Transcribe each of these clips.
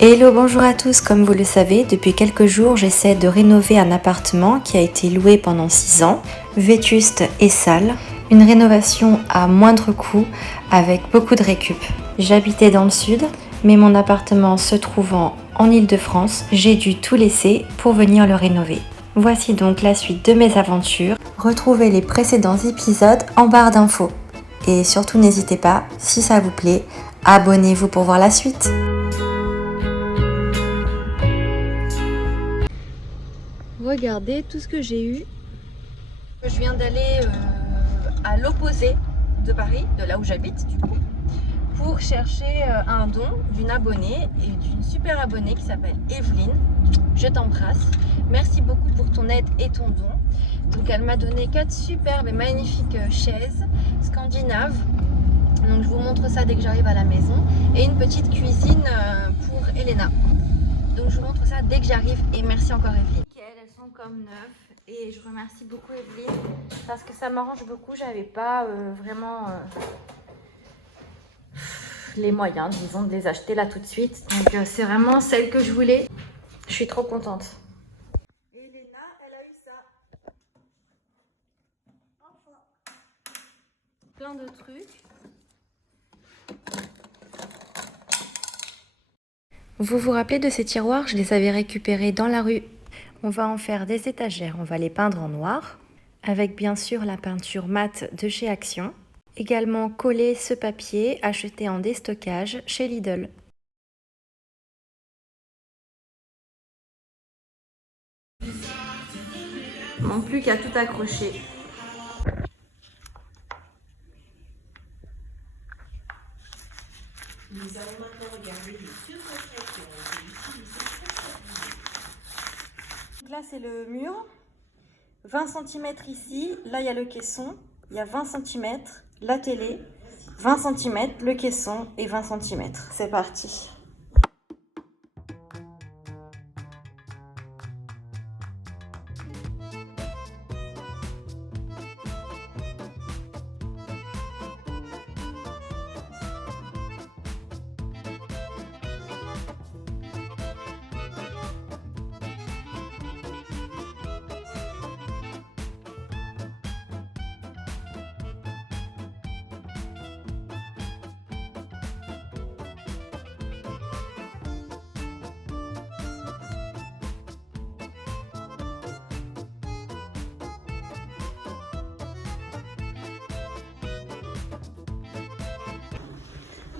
Hello, bonjour à tous. Comme vous le savez, depuis quelques jours, j'essaie de rénover un appartement qui a été loué pendant 6 ans, vétuste et sale. Une rénovation à moindre coût avec beaucoup de récup. J'habitais dans le sud, mais mon appartement se trouvant en Île-de-France, j'ai dû tout laisser pour venir le rénover. Voici donc la suite de mes aventures. Retrouvez les précédents épisodes en barre d'infos. Et surtout n'hésitez pas, si ça vous plaît, abonnez-vous pour voir la suite. Regardez tout ce que j'ai eu. Je viens d'aller à l'opposé de Paris, de là où j'habite du coup, pour chercher un don d'une abonnée et d'une super abonnée qui s'appelle Evelyne. Je t'embrasse. Merci beaucoup pour ton aide et ton don. Donc elle m'a donné 4 superbes et magnifiques chaises scandinaves. Donc je vous montre ça dès que j'arrive à la maison. Et une petite cuisine pour Elena. Donc je vous montre ça dès que j'arrive et merci encore Evelyne. Elles sont comme neuves et je remercie beaucoup Evelyne parce que ça m'arrange beaucoup. J'avais pas vraiment les moyens, disons, de les acheter là tout de suite. Donc c'est vraiment celle que je voulais. Je suis trop contente. Elena, elle a eu ça. Enfin. Plein de trucs. Vous vous rappelez de ces tiroirs? Je les avais récupérés dans la rue. On va en faire des étagères, on va les peindre en noir, avec bien sûr la peinture mate de chez Action. Également coller ce papier acheté en déstockage chez Lidl. Il manque plus qu'à tout accrocher. Nous allons maintenant regarder les deux reflets qui ont été utilisés pour cette vidéo. Là c'est le mur, 20 cm ici, là il y a le caisson, il y a 20 cm, la télé, 20 cm, le caisson et 20 cm. C'est parti.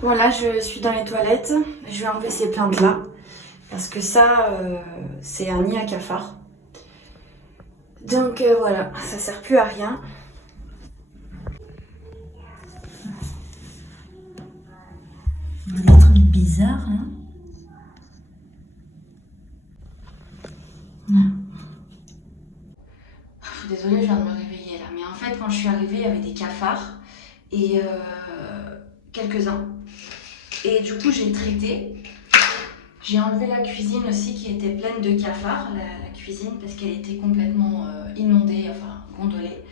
Voilà, je suis dans les toilettes. Je vais enlever ces plantes-là. Parce que ça, c'est un nid à cafard. Donc voilà, ça sert plus à rien. Il y a des trucs bizarres là. Désolée, je viens de me réveiller là. Mais en fait, quand je suis arrivée, il y avait des cafards. Et quelques-uns. Et du coup, j'ai traité. J'ai enlevé la cuisine aussi qui était pleine de cafards, la cuisine, parce qu'elle était complètement inondée, enfin gondolée.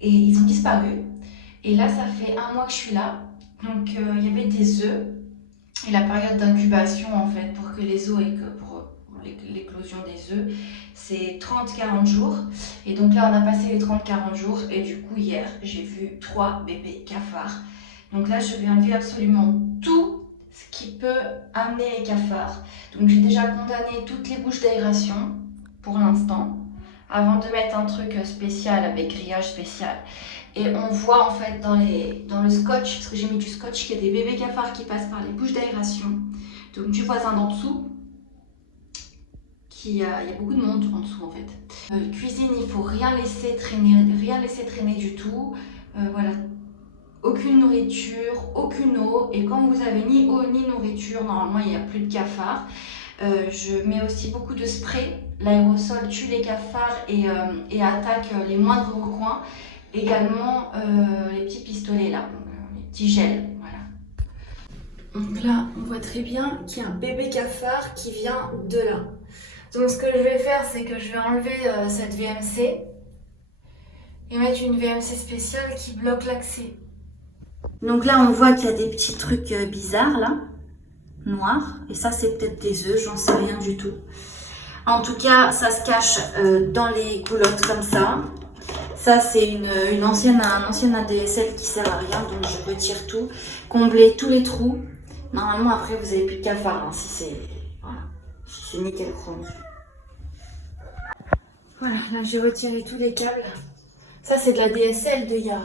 Et ils ont disparu. Et là, ça fait 1 mois que je suis là. Donc, il y avait des œufs. Et la période d'incubation, en fait, pour que les œufs pour l'éclosion des œufs, c'est 30-40 jours. Et donc là, on a passé les 30-40 jours. Et du coup, hier, j'ai vu 3 bébés cafards. Donc là, je vais enlever absolument tout ce qui peut amener les cafards. Donc j'ai déjà condamné toutes les bouches d'aération pour l'instant, avant de mettre un truc spécial avec grillage spécial. Et on voit en fait dans le scotch, parce que j'ai mis du scotch, qu'il y a des bébés cafards qui passent par les bouches d'aération. Donc du voisin d'en dessous, il y a beaucoup de monde en dessous en fait. Cuisine, il faut rien laisser traîner du tout. Voilà. Aucune nourriture, aucune eau, et quand vous avez ni eau ni nourriture, normalement il n'y a plus de cafards. Je mets aussi beaucoup de spray. L'aérosol tue les cafards et attaque les moindres recoins. Également les petits pistolets là, les petits gels. Voilà. Donc là, on voit très bien qu'il y a un bébé cafard qui vient de là. Donc ce que je vais faire, c'est que je vais enlever cette VMC et mettre une VMC spéciale qui bloque l'accès. Donc là, on voit qu'il y a des petits trucs bizarres là. noir. Et ça, c'est peut-être des œufs, j'en sais rien du tout. En tout cas, ça se cache dans les culottes comme ça. Ça, c'est un ancienne ADSL qui sert à rien, donc je retire tout. Combler tous les trous. Normalement, après, vous n'avez plus de cafard, hein, si c'est voilà, si nickel chrome. Voilà, là, j'ai retiré tous les câbles. Ça, c'est de la DSL d'il y a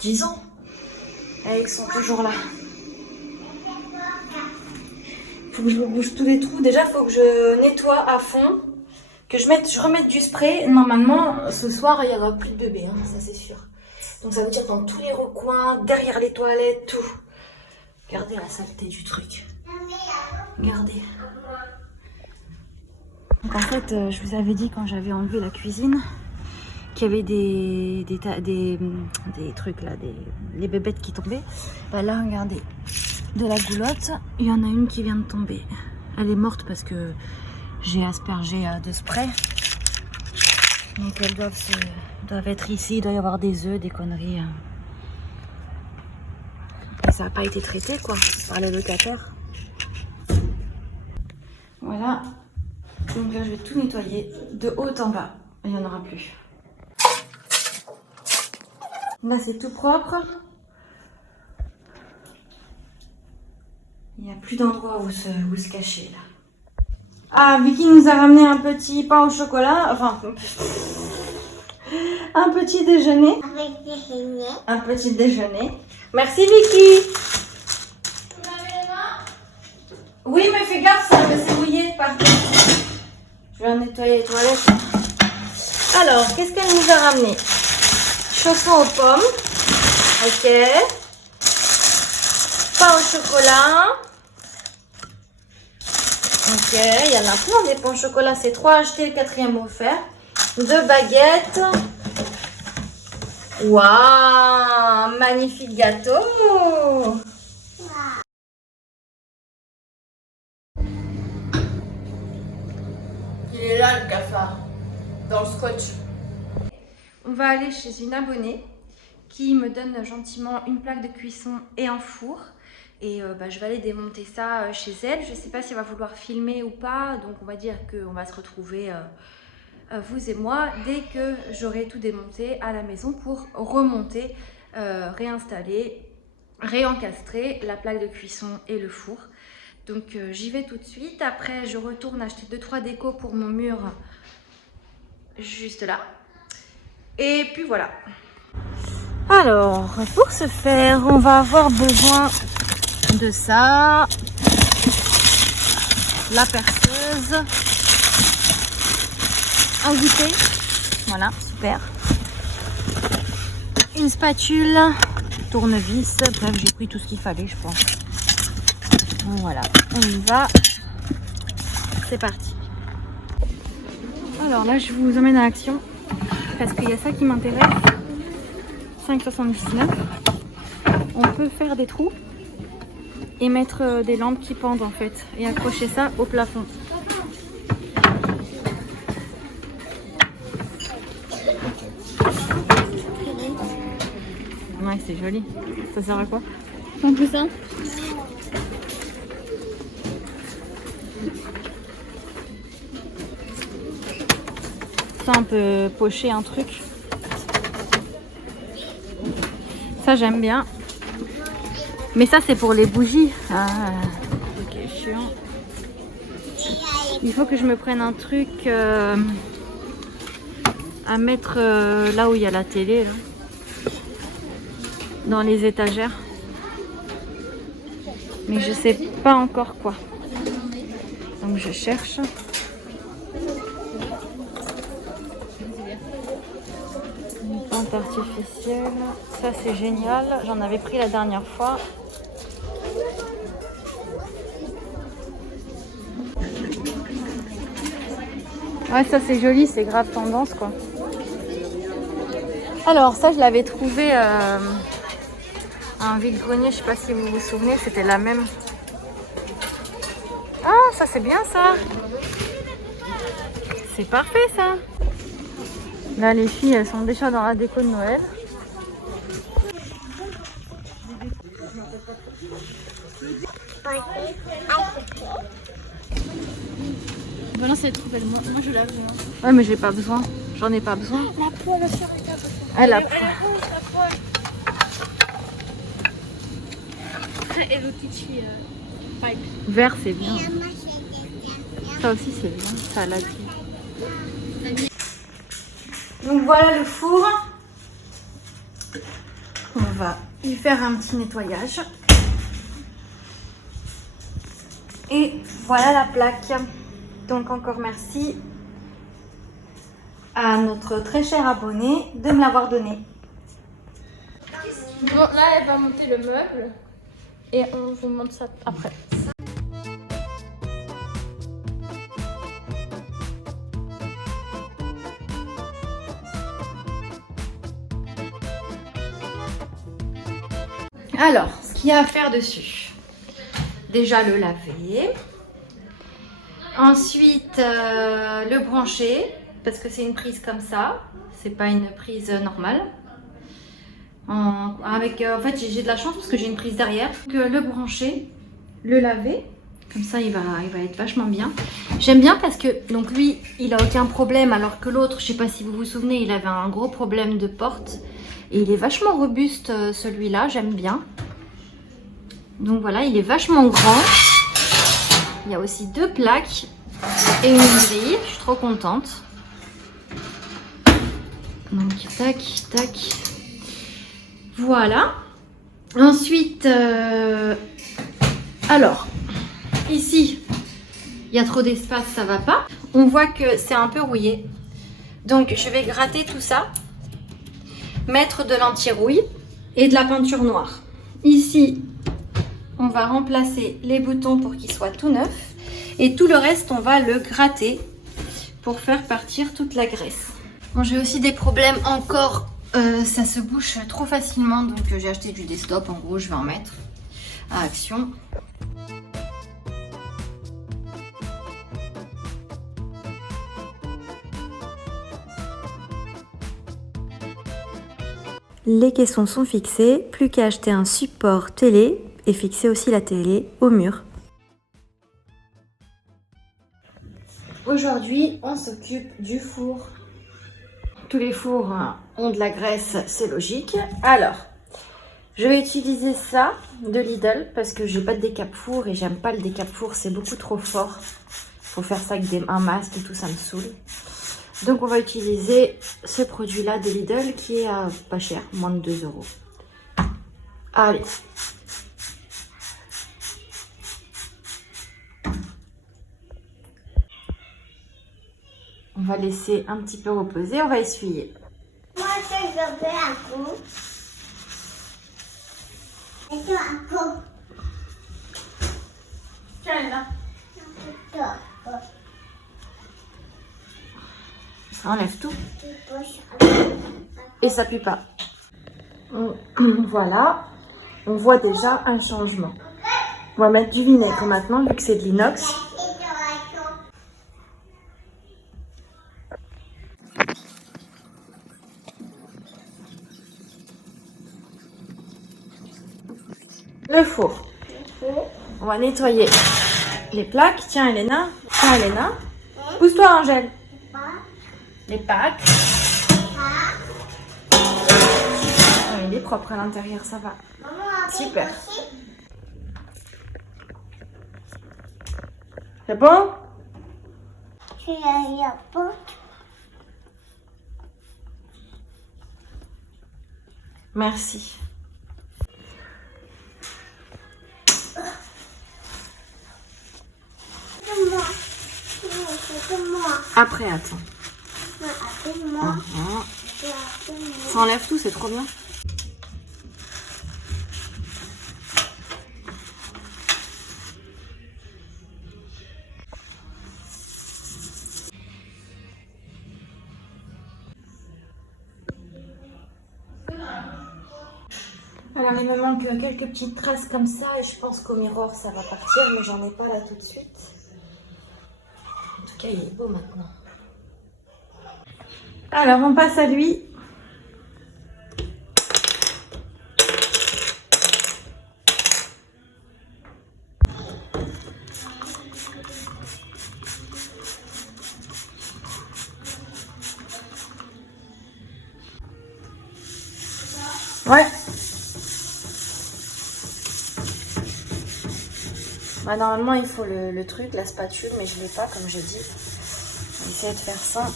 10 ans. Et ils sont toujours là. Faut que je bouge tous les trous. Déjà, il faut que je nettoie à fond. Que je remette du spray. Normalement, ce soir, il n'y aura plus de bébé, hein, ça c'est sûr. Donc ça veut dire dans tous les recoins, derrière les toilettes, tout. Regardez la saleté du truc. Regardez. Donc en fait, je vous avais dit quand j'avais enlevé la cuisine qu'il y avait des trucs là, les bébêtes qui tombaient. Bah là, regardez, de la goulotte, il y en a une qui vient de tomber. Elle est morte parce que j'ai aspergé de spray. Donc elles doivent être ici, il doit y avoir des œufs, des conneries. Et ça n'a pas été traité quoi, par les locataires. Voilà. Donc là je vais tout nettoyer de haut en bas. Il n'y en aura plus. Là c'est tout propre. Il n'y a plus d'endroit où se cacher là. Ah, Vicky nous a ramené un petit pain au chocolat, enfin, un petit déjeuner. Un petit déjeuner. Merci Vicky. Tu laves les mains? Oui, mais fais gaffe, ça va s'ébrouiller par terre. Je vais nettoyer les toilettes. Alors, qu'est-ce qu'elle nous a ramené? Chaussons aux pommes. Ok. Pain au chocolat. Ok, il y en a plein des pains au chocolat. C'est 3 achetés, le 4e offert. 2 baguettes. Waouh, magnifique gâteau. Il est là le cafard, dans le scotch. On va aller chez une abonnée qui me donne gentiment une plaque de cuisson et un four. Et je vais aller démonter ça chez elle. Je ne sais pas si elle va vouloir filmer ou pas. Donc on va dire qu'on va se retrouver, vous et moi, dès que j'aurai tout démonté à la maison pour remonter, réinstaller, réencastrer la plaque de cuisson et le four. Donc j'y vais tout de suite. Après je retourne acheter 2-3 décos pour mon mur juste là. Et puis voilà. Alors pour ce faire, on va avoir besoin de ça, la perceuse, un goûter, voilà, super, une spatule, tournevis, bref j'ai pris tout ce qu'il fallait je pense. Voilà, on y va, c'est parti. Alors là je vous emmène à l'action parce qu'il y a ça qui m'intéresse. 5,79. On peut faire des trous et mettre des lampes qui pendent en fait et accrocher ça au plafond. Ouais, c'est joli. Ça sert à quoi? Un coussin. Ça on peut pocher un truc. Ça j'aime bien. Mais ça c'est pour les bougies. Ah, ok, chiant. Il faut que je me prenne un truc à mettre là où il y a la télé, là. Dans les étagères. Mais je sais pas encore quoi. Donc je cherche. Une plante artificielle. Ça c'est génial. J'en avais pris la dernière fois. Ouais, ça c'est joli, c'est grave tendance quoi. Alors ça je l'avais trouvé à un vide-grenier, je sais pas si vous vous souvenez, c'était la même. Ah ça c'est bien ça. C'est parfait ça. Là les filles elles sont déjà dans la déco de Noël. Bah non, ça va être trop belle. Moi je la veux. Hein. Ouais, mais j'ai pas besoin. J'en ai pas besoin. La poêle, la soeur, regarde. Elle a Hello Kitty pipe. vert, c'est bien. Ça aussi, c'est bien. Ça l'a dit. Donc voilà le four. On va y faire un petit nettoyage. Et voilà la plaque. Donc encore merci à notre très cher abonné de me l'avoir donné. Bon, là, elle va monter le meuble. Et on vous montre ça après. Alors, ce qu'il y a à faire dessus. Déjà le laver. Ensuite, le brancher. Parce que c'est une prise comme ça. C'est pas une prise normale. En fait, j'ai de la chance parce que j'ai une prise derrière. Donc, le brancher, le laver. Comme ça, il va être vachement bien. J'aime bien parce que donc lui, il a aucun problème. Alors que l'autre, je sais pas si vous vous souvenez, il avait un gros problème de porte. Et il est vachement robuste celui-là, j'aime bien. Donc voilà, il est vachement grand. Il y a aussi 2 plaques et une grille. Je suis trop contente. Donc tac, tac. Voilà. Ensuite, alors, ici, il y a trop d'espace, ça va pas. On voit que c'est un peu rouillé. Donc je vais gratter tout ça. Mettre de l'anti-rouille et de la peinture noire. Ici, on va remplacer les boutons pour qu'ils soient tout neufs. Et tout le reste, on va le gratter pour faire partir toute la graisse. Bon, j'ai aussi des problèmes encore. Ça se bouche trop facilement. Donc j'ai acheté du desktop. En gros, je vais en mettre à action. Les caissons sont fixés, plus qu'à acheter un support télé et fixer aussi la télé au mur. Aujourd'hui, on s'occupe du four. Tous les fours ont de la graisse, c'est logique. Alors, je vais utiliser ça de Lidl parce que j'ai pas de décap four et j'aime pas le décap four, c'est beaucoup trop fort. Faut faire ça avec un masque et tout, ça me saoule. Donc on va utiliser ce produit là de Lidl qui est pas cher, moins de 2 €. Allez. On va laisser un petit peu reposer, on va essuyer. Moi, je veux un coup. Et toi, un coup. Tiens, là. Ça enlève tout. Et ça pue pas. Voilà. On voit déjà un changement. On va mettre du vinaigre maintenant, vu que c'est de l'inox. Le four. On va nettoyer les plaques. Tiens, Elena. Tiens, Elena. Pousse-toi, Angèle. Les pâtes. Oh, il est propre à l'intérieur, ça va. Super. C'est bon? Merci. Après, attends. Ça enlève tout, c'est trop bien. Alors il me manque quelques petites traces comme ça et je pense qu'au miroir ça va partir, mais j'en ai pas là tout de suite. En tout cas il est beau maintenant. Alors on passe à lui. Ouais. Bah, normalement, il faut le truc, la spatule, mais je l'ai pas, comme j'ai dit. On va essayer de faire ça.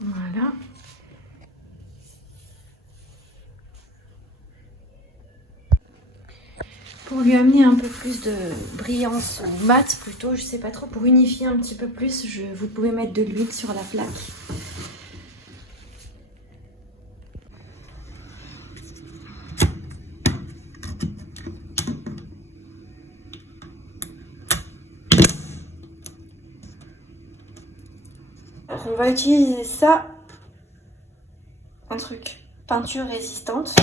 Voilà. Pour lui amener un peu plus de brillance, ou mat plutôt, je sais pas trop, pour unifier un petit peu plus, vous pouvez mettre de l'huile sur la plaque. On va utiliser ça, un truc, peinture résistante.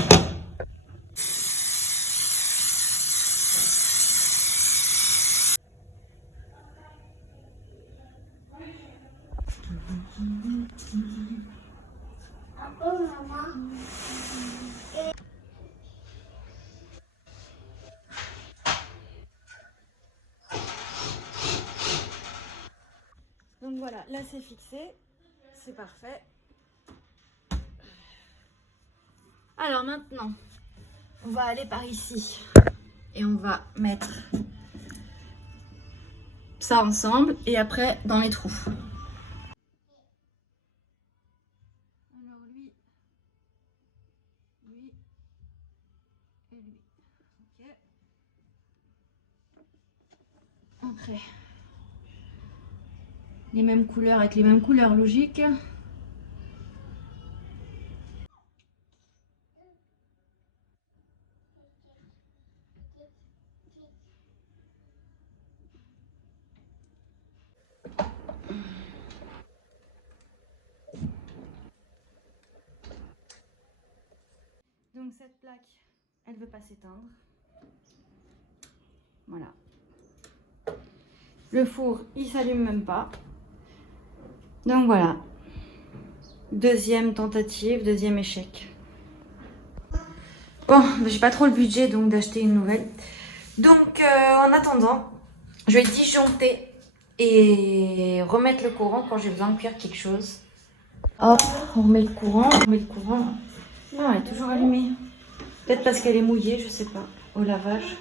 Donc voilà, là c'est fixé, c'est parfait. Alors maintenant, on va aller par ici et on va mettre ça ensemble et après dans les trous. Alors lui et lui. Ok. Après, les mêmes couleurs avec les mêmes couleurs, logique. Donc cette plaque, elle ne veut pas s'éteindre. Voilà. Le four, il s'allume même pas. Donc voilà. Deuxième tentative, deuxième échec. Bon, j'ai pas trop le budget donc d'acheter une nouvelle. Donc en attendant, je vais disjoncter et remettre le courant quand j'ai besoin de cuire quelque chose. Hop, on remet le courant, Ah, elle est toujours allumée. Peut-être parce qu'elle est mouillée, je sais pas, au lavage.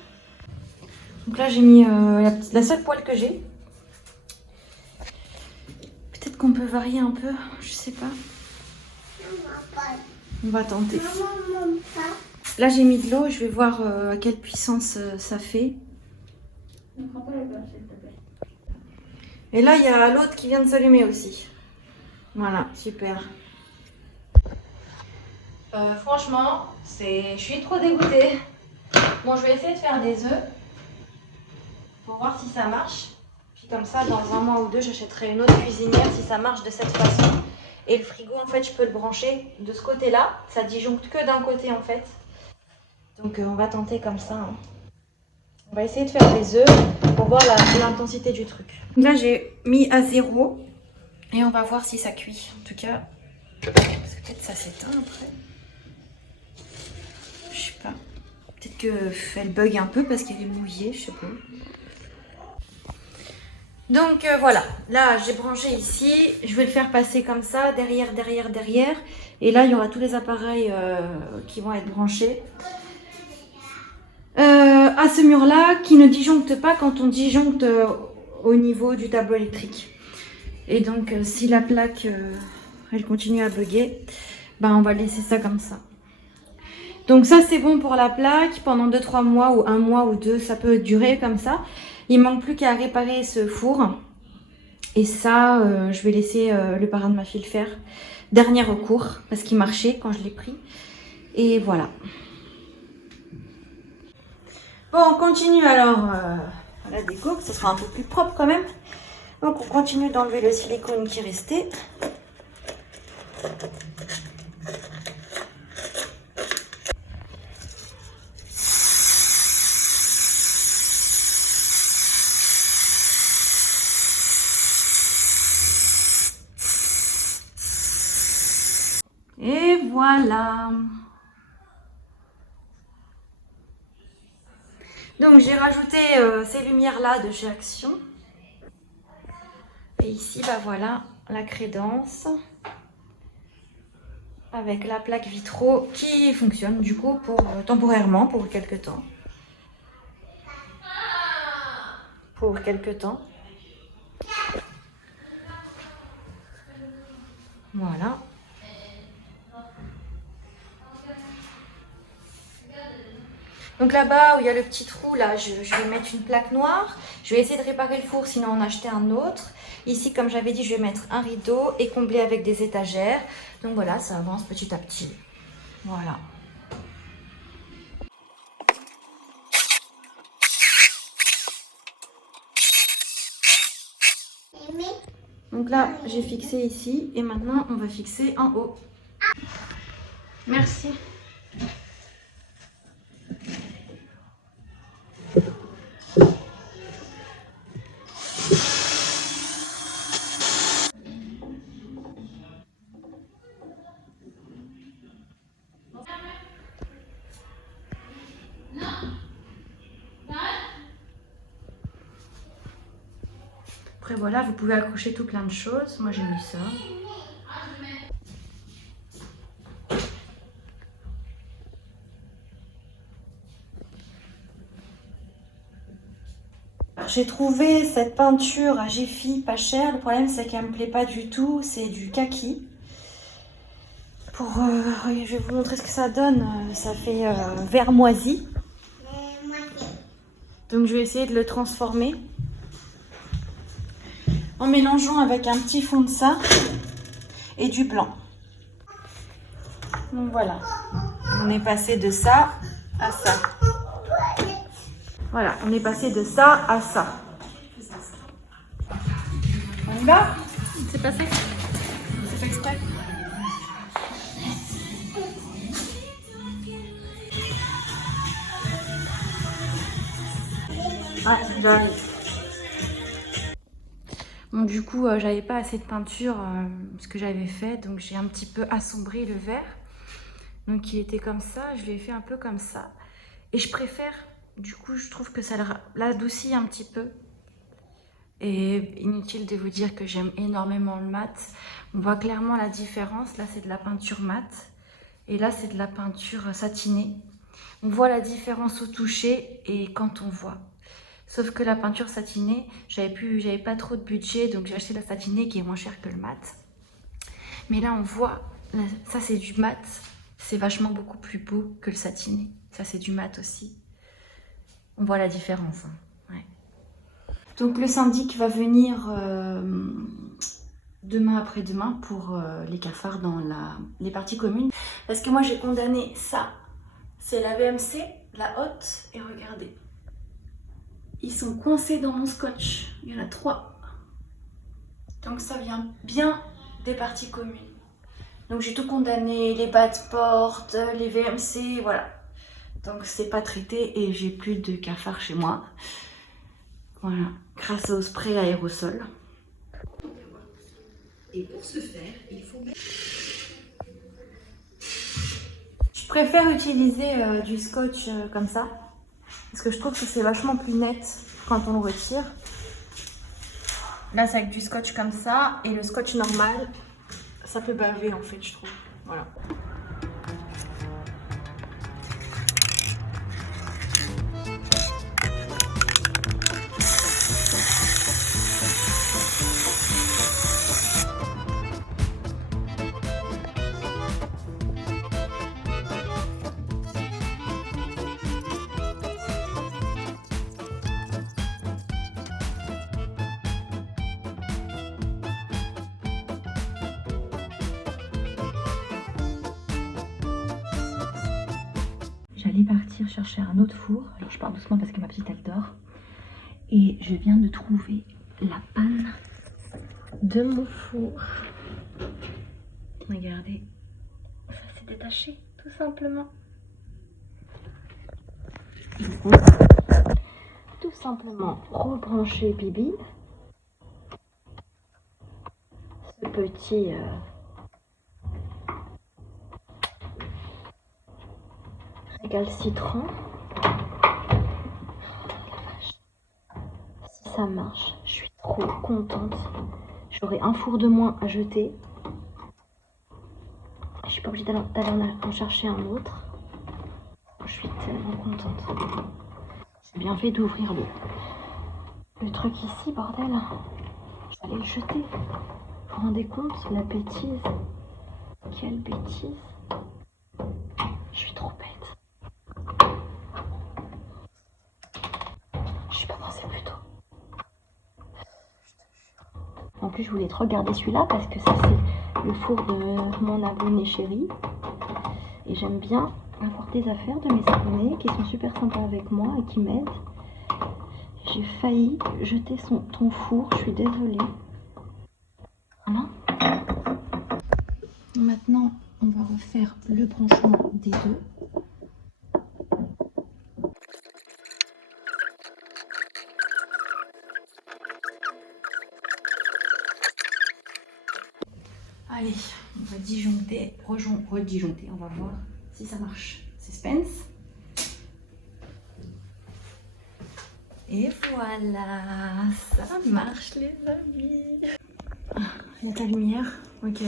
Donc là j'ai mis la seule poêle que j'ai. Peut-être qu'on peut varier un peu, je sais pas. On va tenter. Là j'ai mis de l'eau, je vais voir à quelle puissance ça fait. Et là il y a l'autre qui vient de s'allumer aussi. Voilà, super. Franchement, je suis trop dégoûtée. Bon, je vais essayer de faire des œufs pour voir si ça marche. Puis comme ça, dans un mois ou deux, j'achèterai une autre cuisinière si ça marche de cette façon. Et le frigo, en fait, je peux le brancher de ce côté-là. Ça disjoncte que d'un côté, en fait. Donc, on va tenter comme ça. Hein. On va essayer de faire des œufs pour voir l'intensité du truc. Là, j'ai mis à 0 et on va voir si ça cuit. En tout cas, parce que peut-être ça s'éteint après. Je sais pas. Peut-être qu'elle bug un peu parce qu'elle est mouillée, je sais pas. Donc voilà, là j'ai branché ici, je vais le faire passer comme ça, derrière. Et là il y aura tous les appareils qui vont être branchés. À ce mur-là, qui ne disjoncte pas quand on disjoncte au niveau du tableau électrique. Et donc si la plaque, elle continue à bugger, ben, on va laisser ça comme ça. Donc ça c'est bon pour la plaque, pendant 2-3 mois ou 1 mois ou 2, ça peut durer comme ça. Il manque plus qu'à réparer ce four. Et ça, je vais laisser le parrain de ma fille le faire. Dernier recours, parce qu'il marchait quand je l'ai pris. Et voilà. Bon, on continue alors la déco, que ce sera un peu plus propre quand même. Donc on continue d'enlever le silicone qui restait. Et voilà. Donc j'ai rajouté ces lumières-là de chez Action. Et ici, bah voilà, la crédence. Avec la plaque vitraux qui fonctionne du coup pour temporairement pour quelques temps. Pour quelques temps. Voilà. Donc là-bas où il y a le petit trou, là, je vais mettre une plaque noire. Je vais essayer de réparer le four, sinon en acheter un autre. Ici, comme j'avais dit, je vais mettre un rideau et combler avec des étagères. Donc voilà, ça avance petit à petit. Voilà. Donc là, j'ai fixé ici et maintenant, on va fixer en haut. Merci. Après voilà, vous pouvez accrocher tout plein de choses. Moi j'ai mis ça. J'ai trouvé cette peinture à Jiffy pas chère. Le problème c'est qu'elle me plaît pas du tout. C'est du kaki. Je vais vous montrer ce que ça donne. Ça fait vert moisi. Donc je vais essayer de le transformer en mélangeant avec un petit fond de ça et du blanc. Donc voilà, on est passé de ça à ça. Voilà, on est passé de ça à ça. On y va? C'est passé? C'est fait exprès. Ah, j'arrive. Bon, du coup, j'avais pas assez de peinture, ce que j'avais fait, donc j'ai un petit peu assombri le verre. Donc il était comme ça, je l'ai fait un peu comme ça. Et je préfère, du coup, je trouve que ça l'adoucit un petit peu. Et inutile de vous dire que j'aime énormément le mat. On voit clairement la différence. Là, c'est de la peinture mat. Et là, c'est de la peinture satinée. On voit la différence au toucher et quand on voit. Sauf que la peinture satinée, j'avais pas trop de budget, donc j'ai acheté la satinée qui est moins chère que le mat. Mais là, on voit, ça c'est du mat. C'est vachement beaucoup plus beau que le satiné. Ça, c'est du mat aussi. On voit la différence. Hein. Ouais. Donc, le syndic va venir demain après-demain pour les cafards dans les parties communes. Parce que moi, j'ai condamné ça. C'est la VMC, la haute. Et regardez. Ils sont coincés dans mon scotch. Il y en a 3. Donc, ça vient bien des parties communes. Donc j'ai tout condamné, les bas de porte, les VMC, voilà. Donc c'est pas traité et j'ai plus de cafards chez moi. Voilà, grâce au spray aérosol. Et pour ce faire, il faut mettre... Je préfère utiliser du scotch comme ça. Parce que je trouve que c'est vachement plus net quand on le retire. Là c'est avec du scotch comme ça et le scotch normal. Ça peut baver en fait, je trouve. Voilà. J'allais partir chercher un autre four. Alors je pars doucement parce que ma petite elle dort. Et je viens de trouver la panne de mon four. Regardez, ça s'est détaché tout simplement. Il faut tout simplement rebrancher Bibi. Ce petit... récalcitrant. ça marche. Je suis trop contente. J'aurai un four de moins à jeter. Je suis pas obligée d'aller en chercher un autre. Je suis tellement contente. J'ai bien fait d'ouvrir le truc ici, bordel. J'allais le jeter. Vous vous rendez compte? La bêtise. Quelle bêtise. Je suis trop bête. Je suis pas pensée plus tôt. En plus, je voulais trop regarder celui-là parce que ça, c'est le four de mon abonné chéri. Et j'aime bien avoir des affaires de mes abonnés qui sont super sympas avec moi et qui m'aident. J'ai failli jeter ton four, je suis désolée. Voilà. Maintenant, on va refaire le branchement des deux. Allez, on va disjoncter, redisjoncter, on va voir si ça marche. Suspense. Et voilà, ça marche les amis. Il y a ta lumière, ok.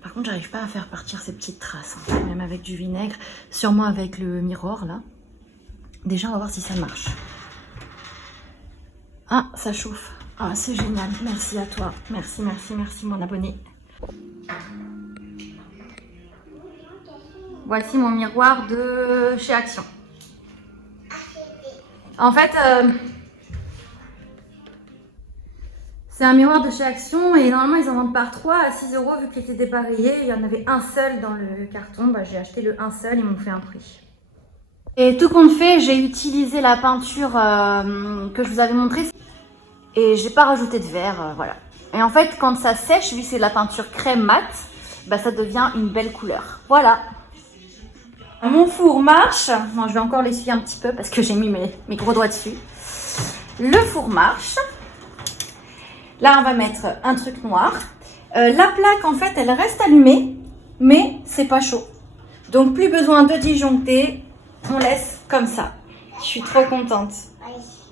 Par contre, j'arrive pas à faire partir ces petites traces, hein, même avec du vinaigre, sûrement avec le mirror là. Déjà, on va voir si ça marche. Ah, ça chauffe. Ah, c'est génial. Merci à toi. Merci, merci, merci mon abonné. Voici mon miroir de chez Action. En fait, c'est un miroir de chez Action et normalement ils en vendent par 3 à 6 € vu qu'il était dépareillé. Il y en avait un seul dans le carton. Bah, j'ai acheté le un seul, ils m'ont fait un prix. Et tout compte fait, j'ai utilisé la peinture que je vous avais montrée et j'ai pas rajouté de verre, voilà. Et en fait, quand ça sèche, vu que c'est de la peinture crème mat, bah, ça devient une belle couleur. Voilà. Mon four marche. Bon, je vais encore l'essuyer un petit peu parce que j'ai mis mes gros doigts dessus. Le four marche. Là, on va mettre un truc noir. La plaque, en fait, elle reste allumée, mais c'est pas chaud. Donc, plus besoin de disjoncter. On laisse comme ça. Je suis trop contente.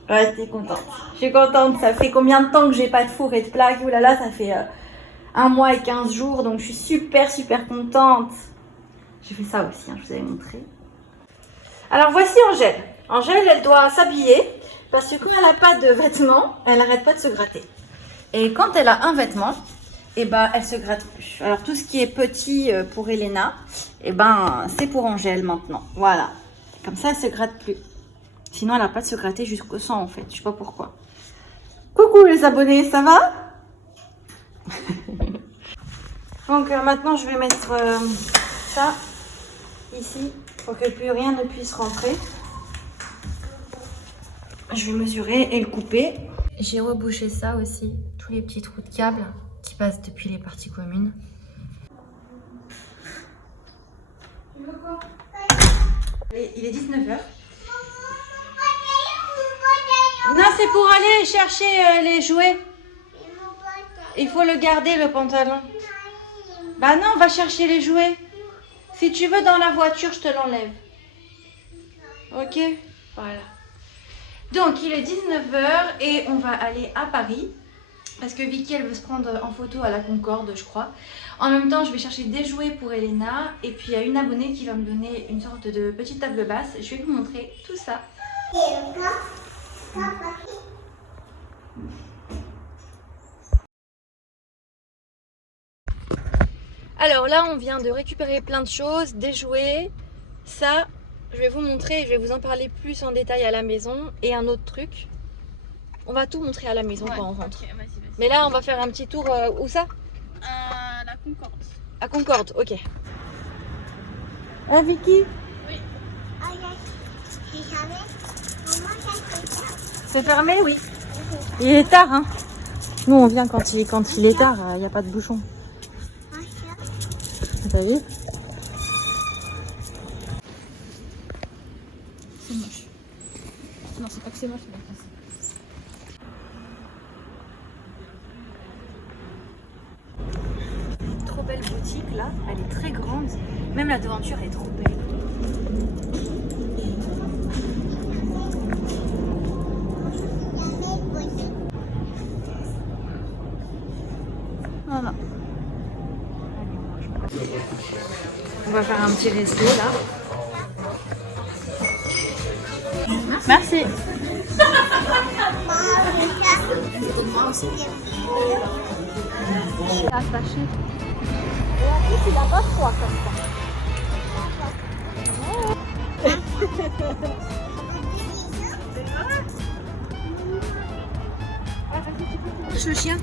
Ouais, t'es contente. Je suis contente. Ça fait combien de temps que j'ai pas de four et de plaque? Ouh là là, ça fait 1 mois et 15 jours. Donc, je suis super, super contente. J'ai fait ça aussi, hein, je vous avais montré. Alors, voici Angèle. Angèle, elle doit s'habiller parce que quand elle n'a pas de vêtements, elle n'arrête pas de se gratter. Et quand elle a un vêtement, eh ben, elle se gratte plus. Alors, tout ce qui est petit pour Elena, eh ben, c'est pour Angèle maintenant. Voilà. Comme ça, elle ne se gratte plus. Sinon, elle n'a pas de se gratter jusqu'au sang, en fait. Je ne sais pas pourquoi. Coucou les abonnés, ça va? Donc, maintenant, je vais mettre ça ici pour que plus rien ne puisse rentrer. Je vais mesurer et le couper. J'ai rebouché ça aussi, tous les petits trous de câbles qui passent depuis les parties communes. Il est 19 h. Non, c'est pour aller chercher les jouets. Il faut le garder, le pantalon. Bah non, on va chercher les jouets. Si tu veux dans la voiture, je te l'enlève. Ok? Voilà. Donc, il est 19 h et on va aller à Paris. Parce que Vicky, elle veut se prendre en photo à la Concorde, je crois. En même temps, je vais chercher des jouets pour Elena. Et puis, il y a une abonnée qui va me donner une sorte de petite table basse. Je vais vous montrer tout ça. Alors là, on vient de récupérer plein de choses, des jouets. Ça, je vais vous montrer et je vais vous en parler plus en détail à la maison. Et un autre truc. On va tout montrer à la maison quand on rentre. Okay, vas-y. Mais là, on va faire un petit tour. Où ça? À la Concorde. À Concorde, ok. Ah, Vicky? Oui. C'est fermé, oui. Il est tard, hein. Nous, on vient quand il est tard, il n'y a pas de bouchon. T'as vu? C'est moche. Non, c'est pas que c'est moche, c'est pas que c'est... Trop belle boutique, là. Elle est très grande. Même la devanture est trop belle. Voilà. On va faire un petit resto là. Merci. Attaché. Il n'a pas froid comme ça. Le chien.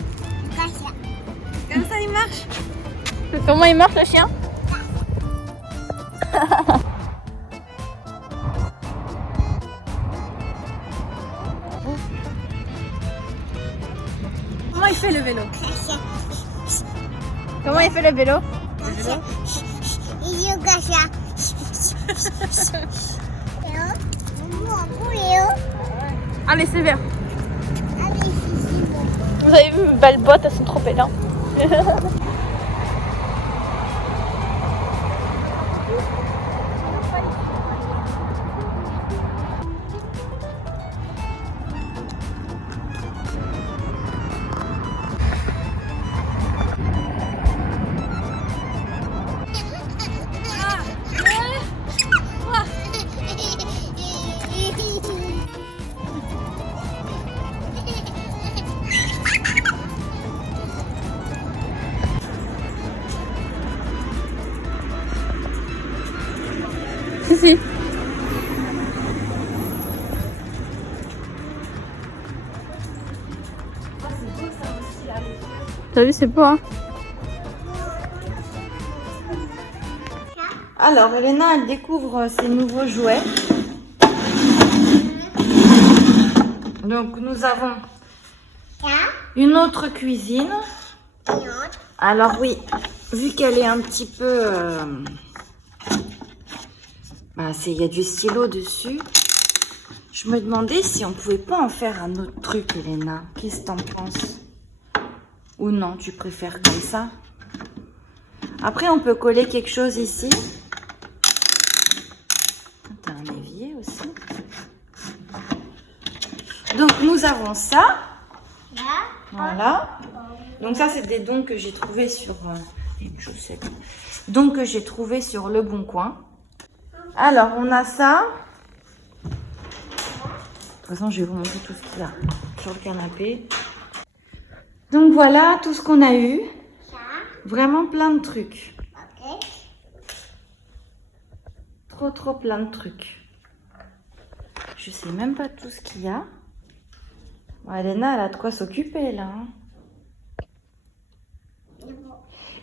Comme ça il marche. Comment il marche le chien? Comment il fait le vélo? Comment il fait le vélo? Il y a ça. Allez, c'est vert. Vous avez vu mes belles bottes, elles sont trop belles. Hein. Si, si. T'as vu, c'est beau, hein? Alors, Elena, elle découvre ses nouveaux jouets. Donc, nous avons une autre cuisine. Alors oui, vu qu'elle est un petit peu... il y a du stylo dessus. Je me demandais si on pouvait pas en faire un autre truc, Elena. Qu'est-ce que t'en penses? Ou non, tu préfères comme ça? Après, on peut coller quelque chose ici. T'as un évier aussi. Donc, nous avons ça. Voilà. Donc, ça, c'est des dons que j'ai trouvés sur... une chaussette. Donc, que j'ai trouvé sur Le Bon Coin. Alors, on a ça. De toute façon, je vais vous montrer tout ce qu'il y a sur le canapé. Donc, voilà tout ce qu'on a eu. Vraiment plein de trucs. Trop plein de trucs. Je sais même pas tout ce qu'il y a. Bon, Elena, elle a de quoi s'occuper là. Hein.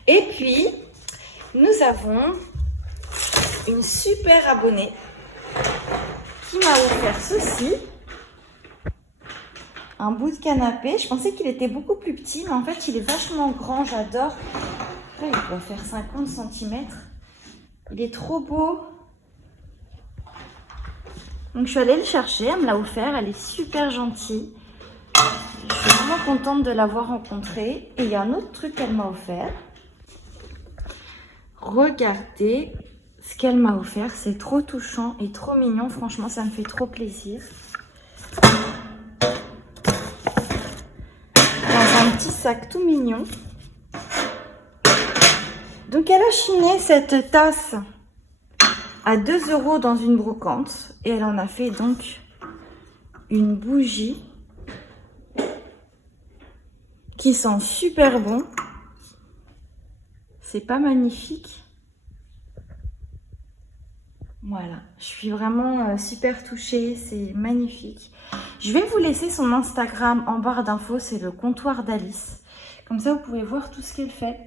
Et puis, nous avons une super abonnée qui m'a offert ceci. Un bout de canapé. Je pensais qu'il était beaucoup plus petit, mais en fait, il est vachement grand. J'adore. Après, il doit faire 50 cm. Il est trop beau. Donc, je suis allée le chercher. Elle me l'a offert. Elle est super gentille. Je suis vraiment contente de l'avoir rencontrée. Et il y a un autre truc qu'elle m'a offert. Regardez ce qu'elle m'a offert. C'est trop touchant et trop mignon. Franchement, ça me fait trop plaisir. Dans un petit sac tout mignon. Donc, elle a chiné cette tasse à 2 € dans une brocante. Et elle en a fait donc une bougie qui sent super bon. C'est pas magnifique? Voilà, je suis vraiment super touchée, c'est magnifique. Je vais vous laisser son Instagram en barre d'infos, c'est le comptoir d'Alice. Comme ça, vous pouvez voir tout ce qu'elle fait.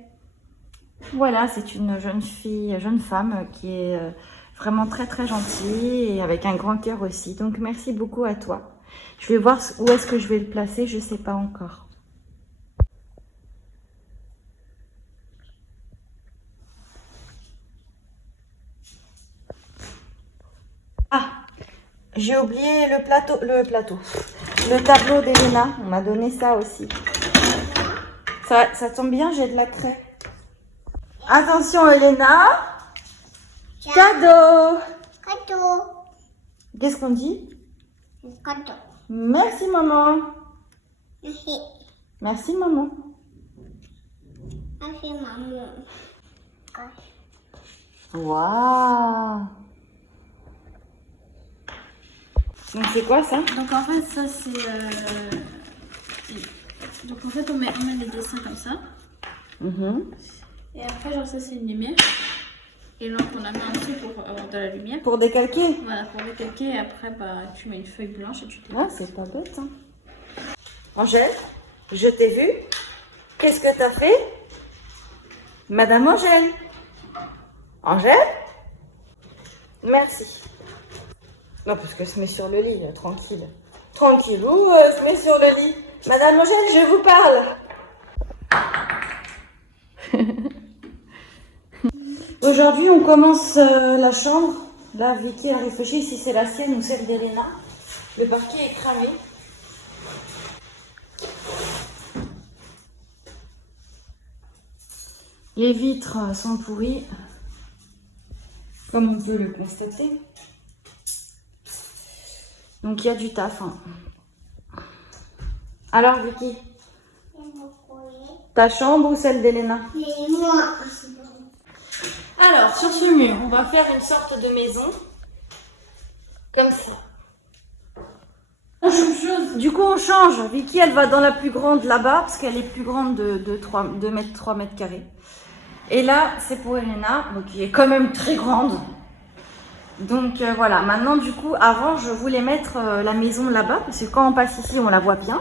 Voilà, c'est une jeune femme qui est vraiment très gentille et avec un grand cœur aussi. Donc, merci beaucoup à toi. Je vais voir où est-ce que je vais le placer, je sais pas encore. Ah, j'ai oublié le tableau d'Elena. On m'a donné ça aussi. Ça tombe bien, j'ai de la craie. Attention, Elena. Cadeau. Cadeau. Qu'est-ce qu'on dit? Cadeau. Merci, maman. Merci. Merci, maman. Ça c'est maman. Waouh. Donc c'est quoi ça? Donc en fait, ça c'est. Donc en fait, on met les dessins comme ça. Et après, genre ça c'est une lumière. Et donc on a mis un dessous pour avoir de la lumière. Pour décalquer? Voilà, pour décalquer. Et après, bah, tu mets une feuille blanche et tu décalques. Ouais, c'est pas bête. Hein. Angèle, je t'ai vu. Qu'est-ce que t'as fait? Madame Angèle. Angèle? Merci. Non, parce qu'elle se met sur le lit, là, tranquille. Tranquillou, elle se met sur le lit. Madame Angèle, je vous parle. Aujourd'hui, on commence la chambre. Là, Vicky a réfléchi si c'est la sienne ou celle d'Elena. Le parquet est cramé. Les vitres sont pourries, comme on peut le constater. Donc il y a du taf. Hein. Alors Vicky, ta chambre ou celle d'Elena? Mais moi. Alors sur ce mur, on va faire une sorte de maison. Comme ça. Du coup on change. Vicky elle va dans la plus grande là-bas, parce qu'elle est plus grande de 3 mètres carrés. Et là c'est pour Elena, donc qui est quand même très grande. Donc voilà, maintenant du coup, avant je voulais mettre la maison là-bas, parce que quand on passe ici on la voit bien.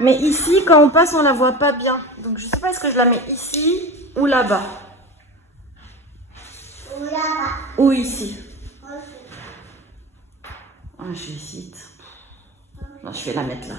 Mais ici, quand on passe, on la voit pas bien. Donc je sais pas, est-ce que je la mets ici ou là-bas? Ou là-bas. Ou ici? Ah, j'hésite. Non, je vais la mettre là.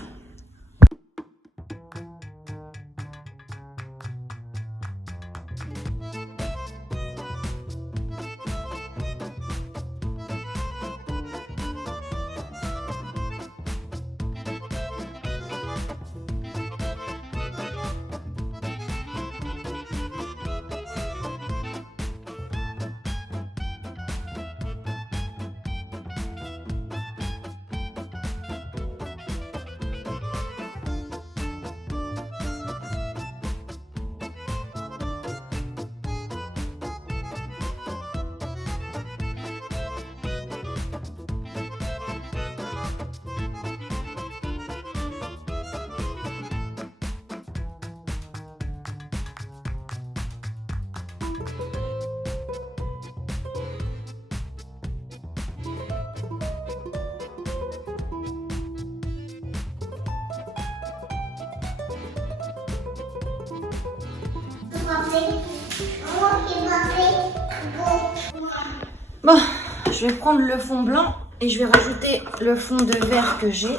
Bon, je vais prendre le fond blanc et je vais rajouter le fond de verre que j'ai.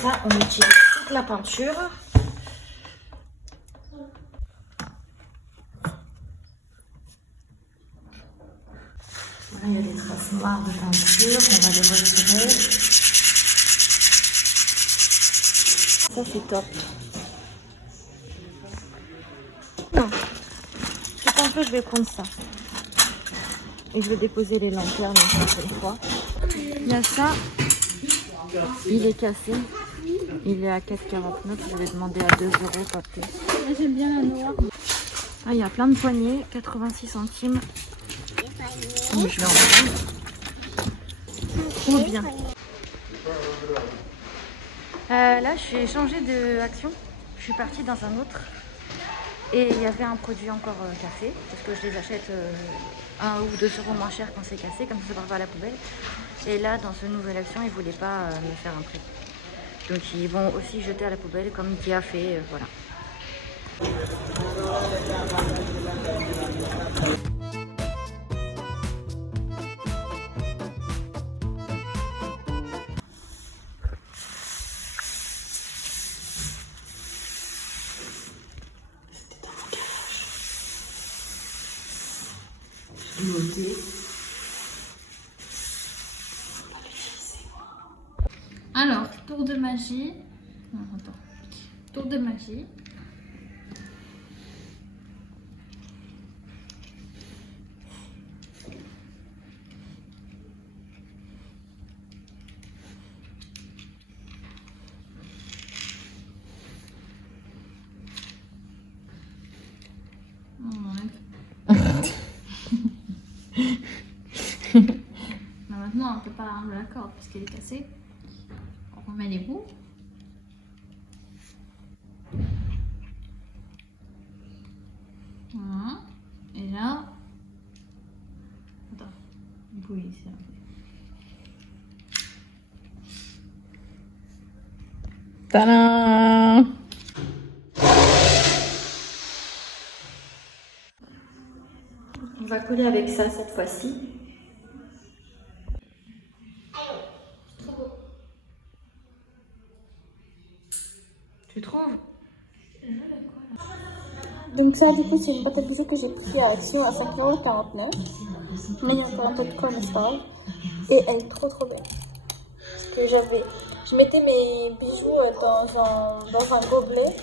Ça, on utilise toute la peinture. Là, il y a des traces noires de peinture, on va les retirer. Ça, c'est top. Non, je pense que je vais prendre ça. Et je vais déposer les lanternes une prochaine fois. Il y a ça. Il est cassé. Il est à 4,49. Je vais demander à 2 €, pas plus. J'aime bien la noire. Ah, il y a plein de poignées. 86 centimes. Donc, je vais en prendre. Trop bien. Là, j'ai changé d'action. Je suis partie dans un autre. Et il y avait un produit encore cassé. Parce que je les achète 1 ou 2 € moins cher quand c'est cassé. Comme ça part pas à la poubelle. Et là, dans ce nouvelle action, ils ne voulaient pas me faire un prix. Donc ils vont aussi jeter à la poubelle comme Ikea a fait. Voilà. Alors, tour de magie. Non, attends. Tour de magie. Maintenant, on ne peut pas enlever la corde parce qu'elle est cassée. On remet les bouts. Voilà. Et là... Attends. Oui, c'est un peu... Tadam! On va coller avec ça cette fois-ci. Tu trouves? Donc ça, du coup, c'est une boîte à bijoux que j'ai pris à Action à 5,49 €. Mais il y a encore un peu de cornerstone. Et elle est trop belle. Parce que je mettais mes bijoux dans un gobelet.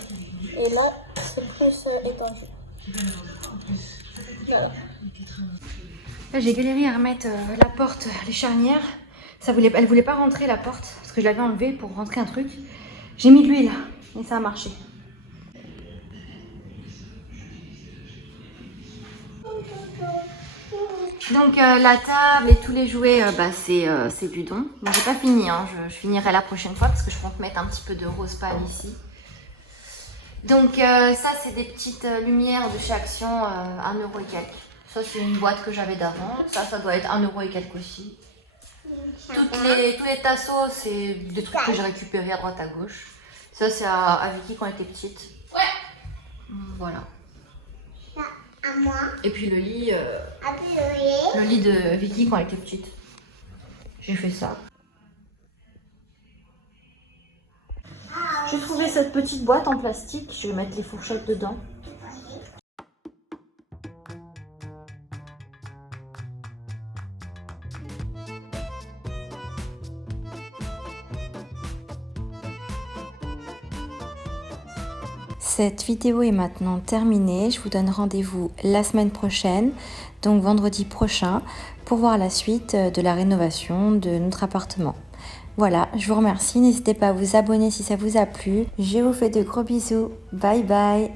Et là, c'est plus étendu. Voilà. Là, j'ai galéré à remettre la porte, les charnières. Elle voulait pas rentrer la porte parce que je l'avais enlevée pour rentrer un truc. J'ai mis de l'huile et ça a marché. Donc la table et tous les jouets, c'est du don. Bon, j'ai pas fini, hein. Je finirai la prochaine fois parce que je compte mettre un petit peu de rose pâle ici. Donc ça, c'est des petites lumières de chez Action, 1 € et quelques. Ça, c'est une boîte que j'avais d'avant. Ça doit être 1 € et quelques aussi. Tous les tasseaux, c'est des trucs que j'ai récupérés à droite à gauche. Ça, c'est à Vicky quand elle était petite. Ouais. Voilà. À moi. Et puis le lit, À le lit de Vicky quand elle était petite. J'ai fait ça. J'ai trouvé cette petite boîte en plastique. Je vais mettre les fourchettes dedans. Cette vidéo est maintenant terminée. Je vous donne rendez-vous la semaine prochaine, donc vendredi prochain, pour voir la suite de la rénovation de notre appartement. Voilà, je vous remercie. N'hésitez pas à vous abonner si ça vous a plu. Je vous fais de gros bisous. Bye bye.